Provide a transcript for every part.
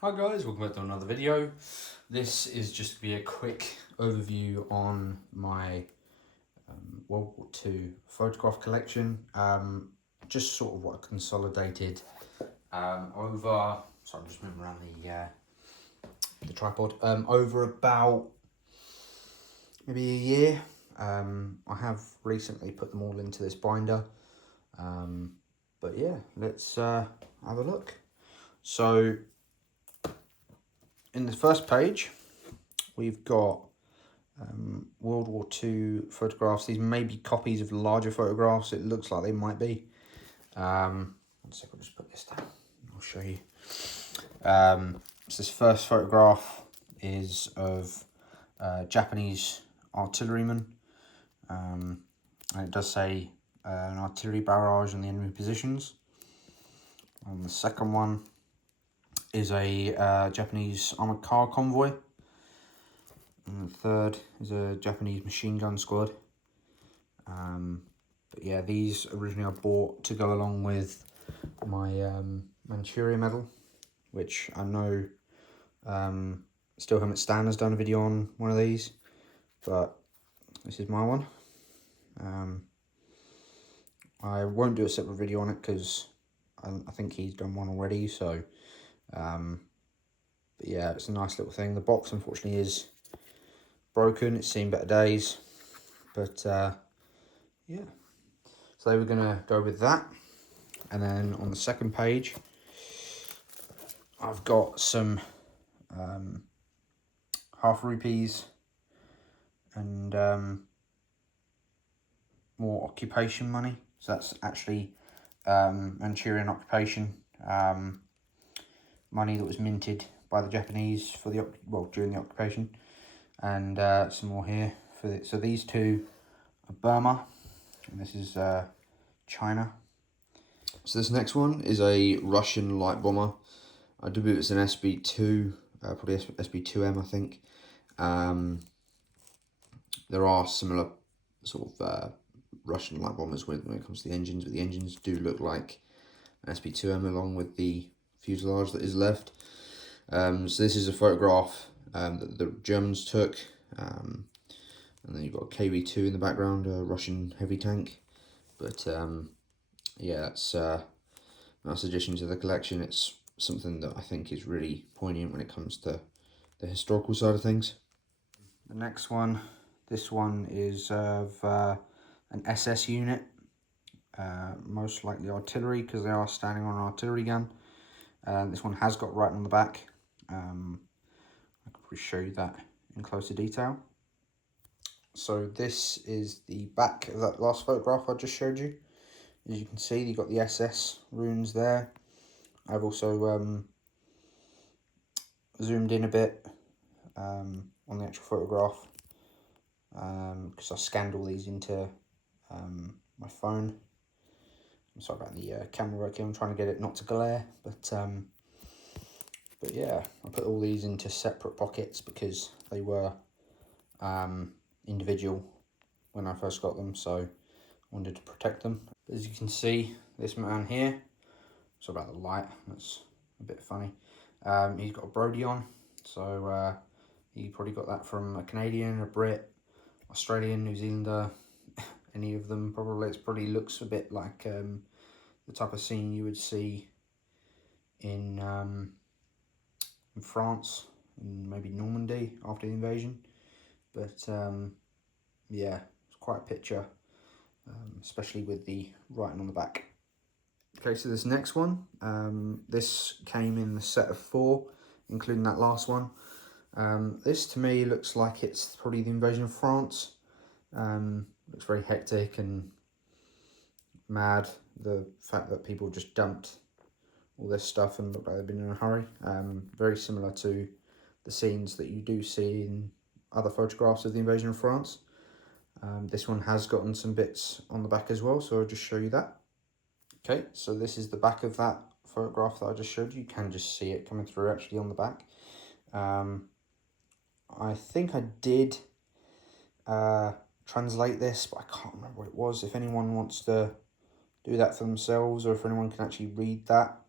Hi guys, welcome back to another video. This is just to be a quick overview on my World War II photograph collection. Just sort of what I consolidated over. Sorry, I'm just moving around the tripod. Over about maybe a year. I have recently put them all into this binder. But yeah, let's have a look. So in the first page, we've got World War II photographs. These may be copies of larger photographs. It looks like they might be. One sec, I'll just put this down. I'll show you. So this first photograph is of Japanese artillerymen. And it does say an artillery barrage on the enemy positions. And the second one is a Japanese armoured car convoy. And the third is a Japanese machine gun squad. But yeah, these originally I bought to go along with my Manchuria medal, which I know Steel Helmet Stan has done a video on one of these, but this is my one. I won't do a separate video on it because I think he's done one already, so but yeah, it's a nice little thing. The box unfortunately is broken, it's seen better days, but yeah, so we're gonna go with that. And then on the second page I've got some half rupees and more occupation money. So that's actually Manchurian occupation money that was minted by the Japanese for the during the occupation, and some more here for so these two are Burma, and this is China. So this next one is a Russian light bomber. I do believe it's an SB2, probably SB2M, I think. There are similar sort of Russian light bombers when it comes to the engines, but the engines do look like an SB2M along with the fuselage that is left. So this is a photograph that the Germans took, and then you've got KV-2 in the background, a Russian heavy tank. But yeah, that's a nice addition to the collection. It's something that I think is really poignant when it comes to the historical side of things. The next one, this one is of an SS unit, most likely artillery because they are standing on an artillery gun. This one has got writing on the back. I could probably show you that in closer detail. So this is the back of that last photograph I just showed you. As you can see, you've got the SS runes there. I've also zoomed in a bit on the actual photograph because I scanned all these into my phone. I'm sorry about the camera work here. I'm trying to get it not to glare, but yeah, I put all these into separate pockets because they were individual when I first got them, so I wanted to protect them. As you can see, this man here, sorry about the light, that's a bit funny. He's got a Brody on, so he probably got that from a Canadian, a Brit, Australian, New Zealander, any of them probably. It probably looks a bit like the type of scene you would see in France and maybe Normandy after the invasion. But yeah, it's quite a picture, especially with the writing on the back. Okay, so this next one, this came in the set of 4, including that last one. This to me looks like it's probably the invasion of France. Looks very hectic and mad. The fact that people just dumped all this stuff and looked like they've been in a hurry. Very similar to the scenes that you do see in other photographs of the invasion of France. This one has gotten some bits on the back as well, so I'll just show you that. Okay, so this is the back of that photograph that I just showed you. You can just see it coming through actually on the back. I think I did translate this, but I can't remember what it was. If anyone wants to do that for themselves, or if anyone can actually read that,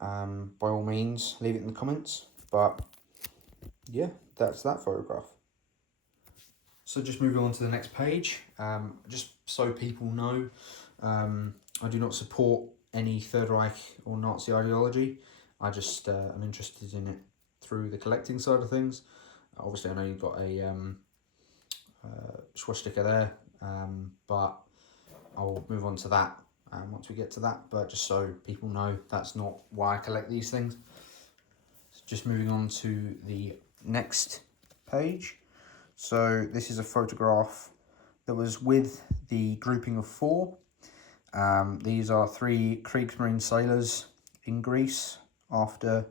by all means, leave it in the comments. But yeah, that's that photograph. So just moving on to the next page, just so people know, I do not support any Third Reich or Nazi ideology. I just am interested in it through the collecting side of things. Obviously, I know you've got a swastika there, but I'll move on to that once we get to that. But just so people know, that's not why I collect these things. So just moving on to the next page. So this is a photograph that was with the grouping of 4. These are 3 Kriegsmarine sailors in Greece after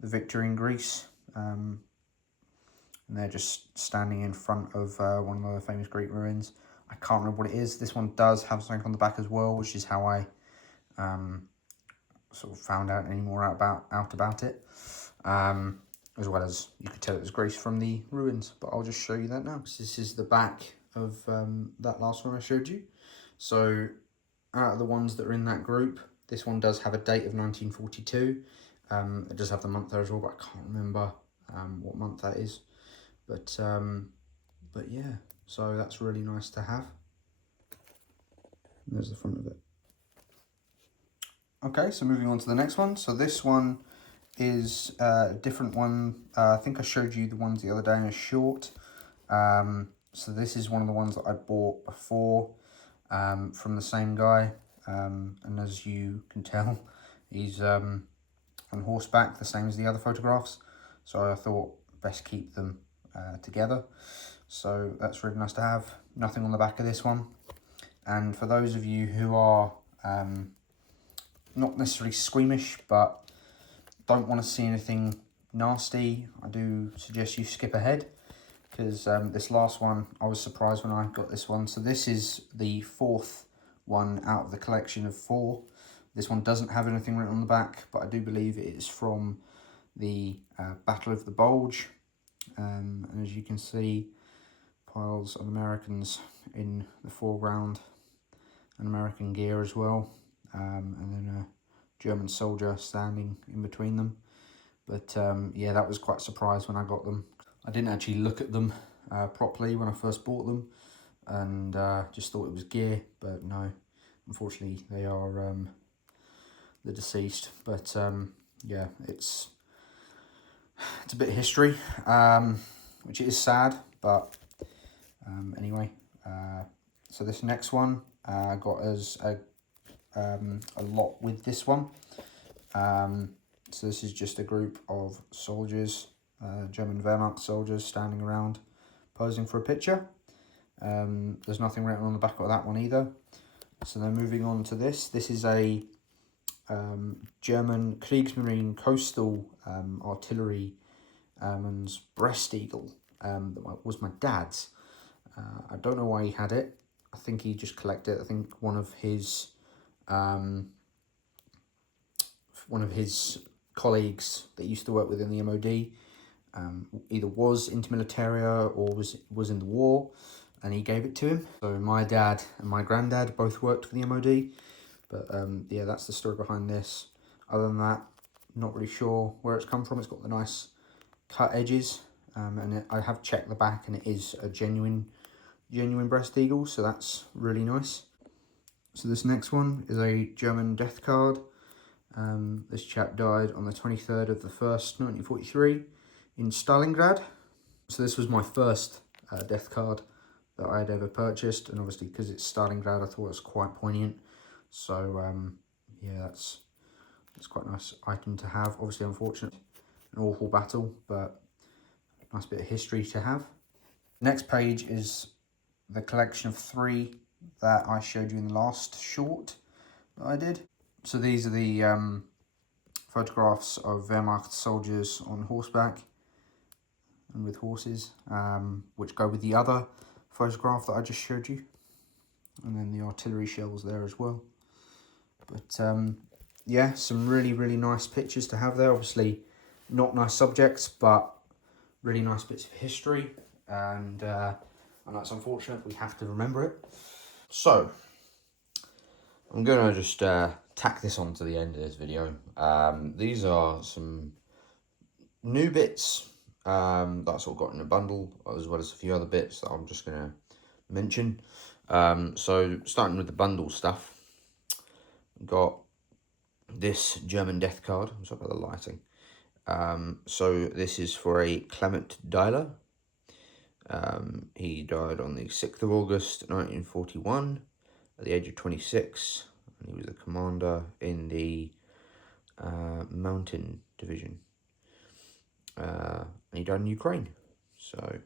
the victory in Greece. And they're just standing in front of one of the famous Greek ruins. I can't remember what it is. This one does have something on the back as well, which is how I sort of found out any more out about it. As well as you could tell it was Greece from the ruins, but I'll just show you that now. So this is the back of that last one I showed you. So out of the ones that are in that group, this one does have a date of 1942. It does have the month there as well, but I can't remember what month that is. But yeah, so that's really nice to have. There's the front of it. Okay, so moving on to the next one. So this one is a different one. I think I showed you the ones the other day in a short. So this is one of the ones that I bought before from the same guy. And as you can tell, he's on horseback, the same as the other photographs. So I thought best keep them together. So that's really nice to have. Nothing on the back of this one. And for those of you who are not necessarily squeamish, but don't want to see anything nasty, I do suggest you skip ahead, because this last one, I was surprised when I got this one. So this is the 4th one out of the collection of 4. This one doesn't have anything written on the back, but I do believe it is from the Battle of the Bulge. And as you can see, piles of Americans in the foreground, and American gear as well, and then a German soldier standing in between them. But yeah, that was quite surprised when I got them. I didn't actually look at them properly when I first bought them, and just thought it was gear, but no, unfortunately they are the deceased. But yeah, it's a bit of history, which is sad, but anyway. So this next one got us a lot with this one. So this is just a group of soldiers, German Wehrmacht soldiers, standing around posing for a picture. There's nothing written on the back of that one either. So then moving on to this. This is a German Kriegsmarine coastal artillery man's breast eagle that was my dad's. I don't know why he had it. I think he just collected it. I think one of his colleagues that used to work within the MOD either was into militaria or was in the war, and he gave it to him. So my dad and my granddad both worked for the MOD, but yeah, that's the story behind this. Other than that, not really sure where it's come from. It's got the nice cut edges, and I have checked the back, and it is a genuine breast eagle, so that's really nice. So this next one is a German death card. This chap died on the 23rd of the 1st, 1943 in Stalingrad. So this was my first death card that I had ever purchased, and obviously because it's Stalingrad, I thought it was quite poignant. So yeah, that's quite a nice item to have. Obviously unfortunate, an awful battle, but a nice bit of history to have. Next page is the collection of 3 that I showed you in the last short that I did. So these are the photographs of Wehrmacht soldiers on horseback and with horses, which go with the other photograph that I just showed you. And then the artillery shells there as well. But yeah, some really, really nice pictures to have there. Obviously not nice subjects, but really nice bits of history. And I know it's unfortunate, we have to remember it. So I'm going to just tack this on to the end of this video. These are some new bits that I sort of got in a bundle, as well as a few other bits that I'm just going to mention. So starting with the bundle stuff, got this German death card. I'm sorry about the lighting. So this is for a Clement Dyler. He died on the 6th of August 1941 at the age of 26, and he was a commander in the Mountain Division. And he died in Ukraine. So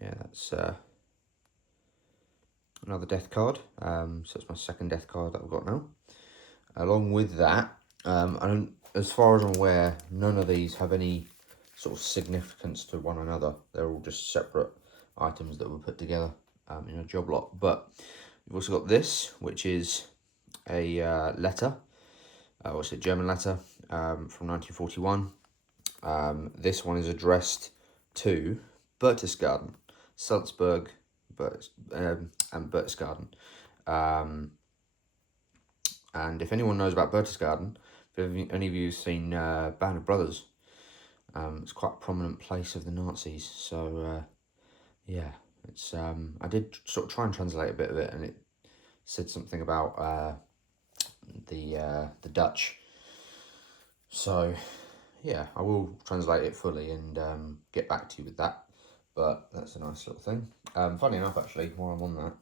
yeah, that's another death card. So it's my second death card that I've got now. Along with that, as far as I'm aware, none of these have any sort of significance to one another. They're all just separate items that were put together in a job lot. But you've also got this, which is a letter, it's a German letter from 1941. This one is addressed to Berchtesgaden, Salzburg, and Berchtesgaden. And if anyone knows about Berchtesgaden, if any of you have seen Band of Brothers, it's quite a prominent place of the Nazis. So yeah, it's I did sort of try and translate a bit of it, and it said something about the Dutch. So yeah, I will translate it fully and get back to you with that. But that's a nice little thing. Funny enough, actually, while I'm on that,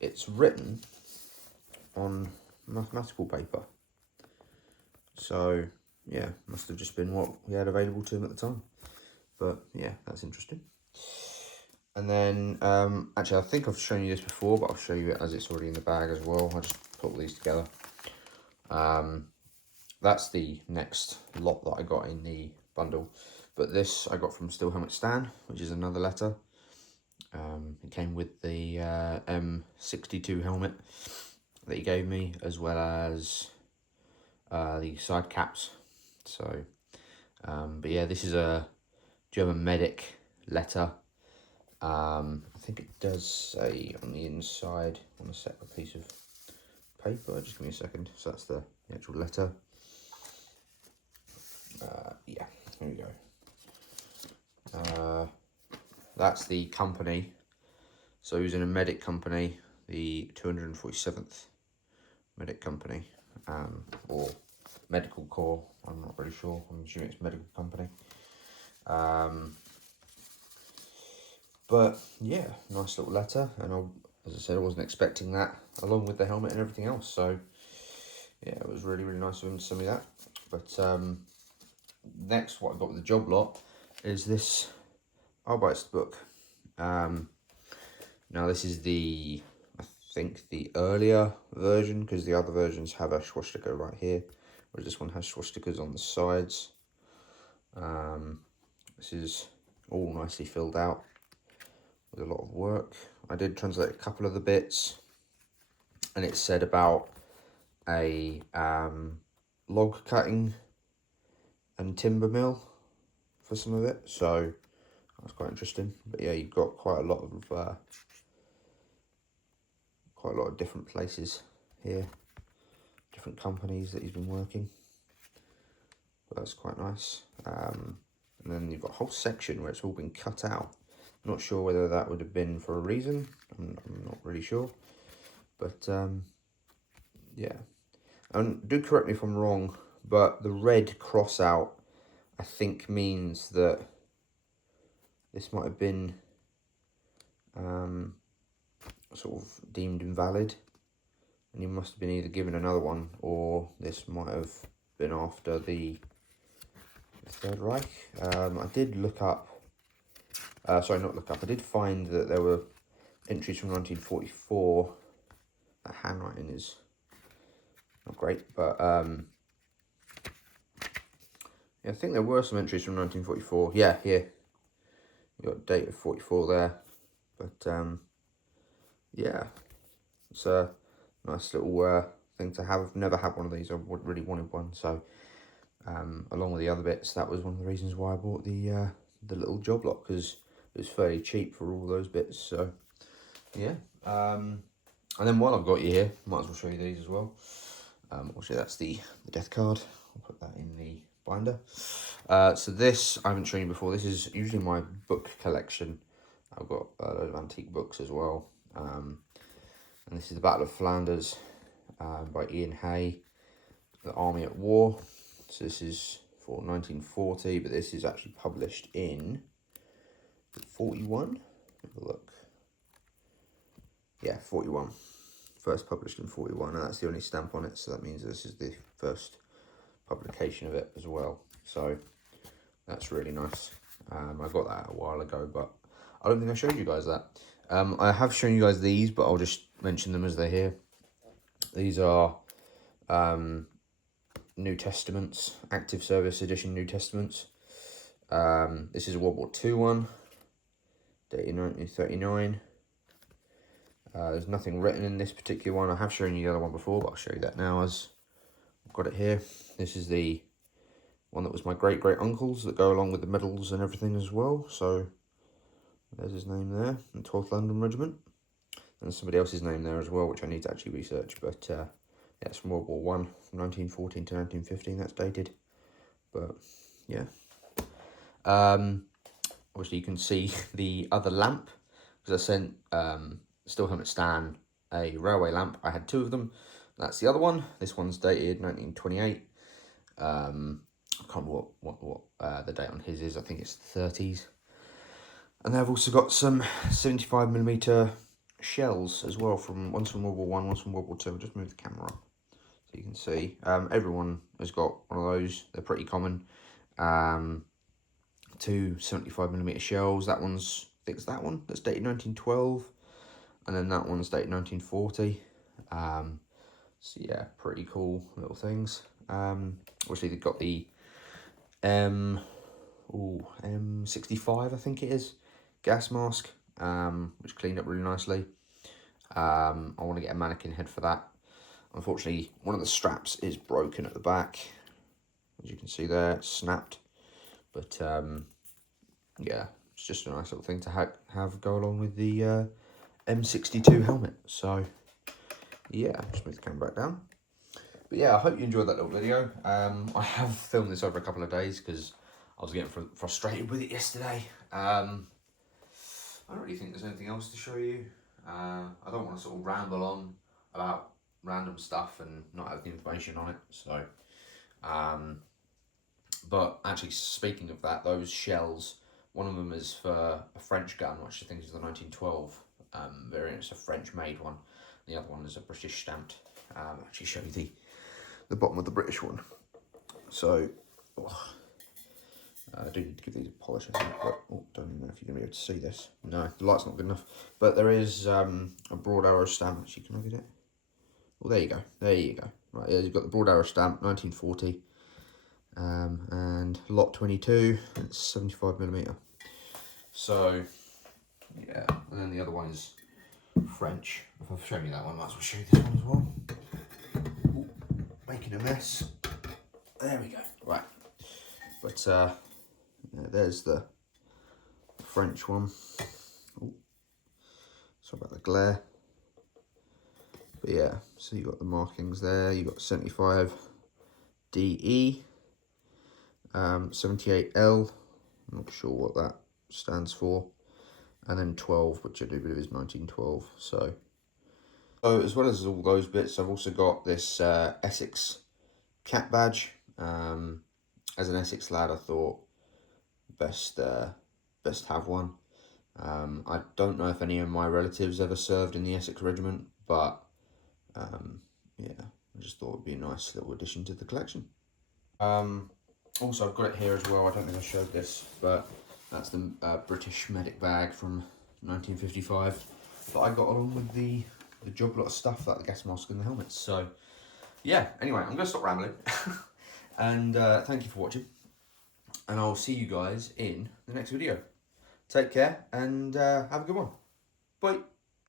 it's written on mathematical paper. So yeah, must have just been what we had available to him at the time. But yeah, that's interesting. And then actually, I think I've shown you this before, but I'll show you it as it's already in the bag as well. I just put all these together. That's the next lot that I got in the bundle. But this I got from Steel Helmet Stan, which is another letter. It came with the M62 helmet that he gave me, as well as the side caps. So, but yeah, this is a German medic letter. I think it does say on the inside on a separate piece of paper. Just give me a second. So that's the actual letter. Yeah, here we go. That's the company. So he was in a medic company, the 247th Medic Company, or Medical Corps. I'm not really sure. I'm assuming it's Medical Company. But yeah, nice little letter, and as I said, I wasn't expecting that, along with the helmet and everything else. So yeah, it was really, really nice of him to send me that. But next, what I got with the job lot is this Arbeits book. Now this is I think the earlier version, because the other versions have a swastika right here, whereas this one has swastikas on the sides. This is all nicely filled out with a lot of work. I did translate a couple of the bits, and it said about a log cutting and timber mill for some of it, so that's quite interesting. But yeah, you've got quite a lot of different places here, different companies that he's been working. But that's quite nice. And then you've got a whole section where it's all been cut out. I'm not sure whether that would have been for a reason. I'm not really sure. But yeah. And do correct me if I'm wrong, but the red cross out, I think, means that this might have been sort of deemed invalid, and you must have been either given another one, or this might have been after the Third Reich. I did look up, sorry, not look up, I did find that there were entries from 1944. That handwriting is not great, but yeah, I think there were some entries from 1944. Yeah, here. You got date of 44 there. But yeah, it's a nice little thing to have. I've never had one of these. I really wanted one. So along with the other bits, that was one of the reasons why I bought the little job lot, because it was fairly cheap for all those bits. So yeah. And then while I've got you here, might as well show you these as well. Obviously that's the death card. I'll put that in the binder. So this, I haven't shown you before, this is usually my book collection. I've got a load of antique books as well. And this is the Battle of Flanders by Ian Hay, The Army at War. So this is for 1940, but this is actually published in 41. Have a look. Yeah, 41. First published in 41, and that's the only stamp on it, so that means this is the first publication of it as well. So that's really nice. I got that a while ago, but I don't think I showed you guys that. I have shown you guys these, but I'll just mention them as they're here. These are New Testaments, Active Service Edition New Testaments. This is a World War II one, dated 1939. There's nothing written in this particular one. I have shown you the other one before, but I'll show you that now as I've got it here. This is the one that was my great-great-uncle's that go along with the medals and everything as well. So there's his name there, the 12th London Regiment. And there's somebody else's name there as well, which I need to actually research. But yeah, it's from World War One, from 1914 to 1915. That's dated. But yeah. Obviously, you can see the other lamp, because I sent Still Helmet Stan a railway lamp. I had two of them. That's the other one. This one's dated 1928. I can't remember what the date on his is. I think it's the 30s. And they've also got some 75mm shells as well. One's from World War One, one's from World War Two. I'll just move the camera up so you can see. Everyone has got one of those. They're pretty common. Two 75mm shells. That one's, I think it's that one. That's dated 1912. And then that one's dated 1940. So yeah, pretty cool little things. Obviously they've got the M65, I think it is, gas mask, which cleaned up really nicely. I want to get a mannequin head for that. Unfortunately, one of the straps is broken at the back, as you can see there, it's snapped. But yeah, it's just a nice little thing to have go along with the M62 helmet. So yeah, just move the camera back down. But yeah, I hope you enjoyed that little video. I have filmed this over a couple of days because I was getting frustrated with it yesterday. I don't really think there's anything else to show you. I don't want to sort of ramble on about random stuff and not have the information on it. So, but actually, speaking of that, those shells, one of them is for a French gun, which I think is the 1912 variant. It's a French-made one. The other one is a British stamped. I'll actually show you the bottom of the British one. So, I do need to give these a polish, I think, but don't even know if you're going to be able to see this. No, the light's not good enough. But there is a Broad Arrow stamp. Actually, can I get it? Well, there you go. There you go. Right, yeah, you've got the Broad Arrow stamp, 1940. And lot 22, it's 75mm. So, yeah. And then the other one is French. If I've shown you that one, I might as well show you this one as well. Ooh, making a mess. There we go. Right. But, yeah, there's the French one. Ooh. Sorry about the glare. But yeah, so you got the markings there. You got 75 DE, 78L. I'm not sure what that stands for. And then 12, which I do believe is 1912. So as well as all those bits, I've also got this Essex cat badge. As an Essex lad, I thought best have one. I don't know if any of my relatives ever served in the Essex Regiment, but yeah, I just thought it'd be a nice little addition to the collection. Also, I've got it here as well. I don't think I showed this, but that's the British medic bag from 1955 that I got along with the job lot of stuff, like the gas mask and the helmets. So yeah, anyway, I'm going to stop rambling. And thank you for watching. And I'll see you guys in the next video. Take care and have a good one. Bye.